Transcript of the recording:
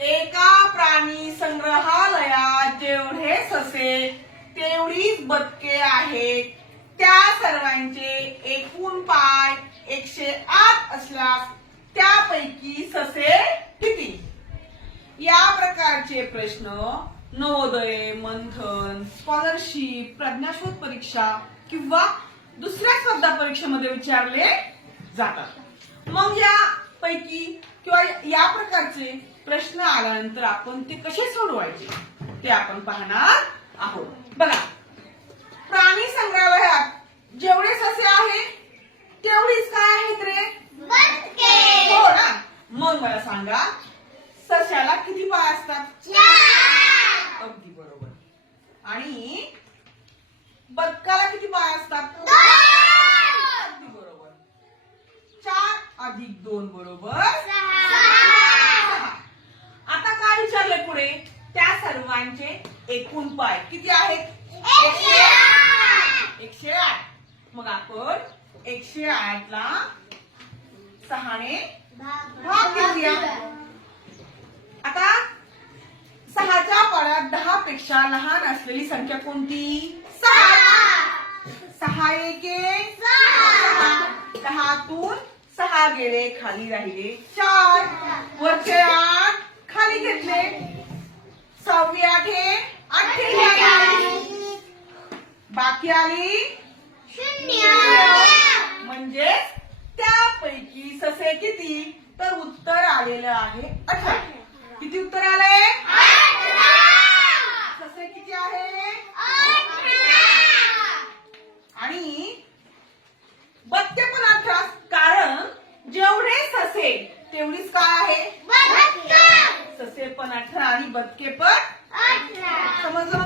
एका प्राणी संग्रहालयात जेवढे ससे तेवढीच बदके आहेत. त्या सर्वांचे एकूण पाय एकशे आठ असल्यास त्यापैकी ससे किती? या प्रकारचे प्रश्न नवोदय मंथन स्कॉलरशिप प्रज्ञाशोध परीक्षा किंवा दुसऱ्या स्पर्धा परीक्षेमध्ये विचारले जातात. मग या पैकी किंवा या प्रकारचे प्रश्न आल्यानंतर आपण ते कसे सोडवायचे ते आपण पाहणार आहोत. बघा प्राणी संग्रहालयात जेवढे ससे आहेत तेवढीच काय आहेत रे? हो ना? मग मला सांगा सश्याला किती पाय असतात? अगदी बरोबर. आणि बदकाला किती पाय असतात? अगदी बरोबर. चार अधिक दोन बरोबर सहा. आता काय विचारले पुढे सर्वांचे एकूण पाय किती आहेत? एकशे आठ. मग आपण एकशे आठ ला सहाने भाग घेऊया आता सहाच्या पाड्यात दहा पेक्षा लहान असलेली संख्या कोणती? सहा. सहा एके दहातून सहा गेले खाली राहिले चार. वरचे आठ खाली घेतले सहावी आठे अठ्ठेचाळीस बाकी आली? म्हणजे त्यापैकी ससे किती? तर उत्तर आलेलं आहे अठरा. किती उत्तर आलंय? ससे किती आहे? आणि बत्ते पण अठरा कारण जेवढे ससे तेवढीच काय आहे? ससे पण अठरा आणि बदके पण समजलं